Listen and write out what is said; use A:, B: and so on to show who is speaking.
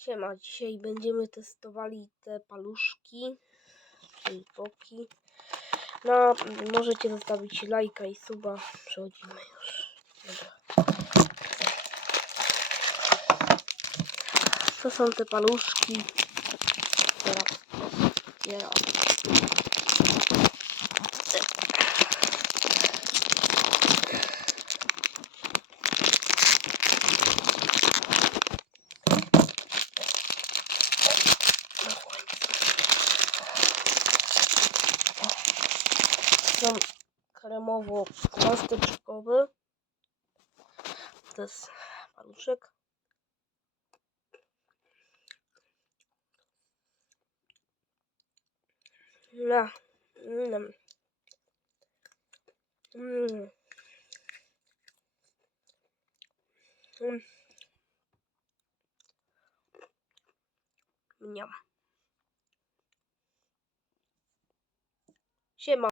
A: Siema, dzisiaj będziemy testowali te paluszki, czyli boki. No, możecie zostawić lajka i suba. Przechodzimy już. To są te paluszki. Teraz otwieram. Są kremowo-plastyczkowy. To jest paluszek. No. Mm. Mm. Mm. Siema.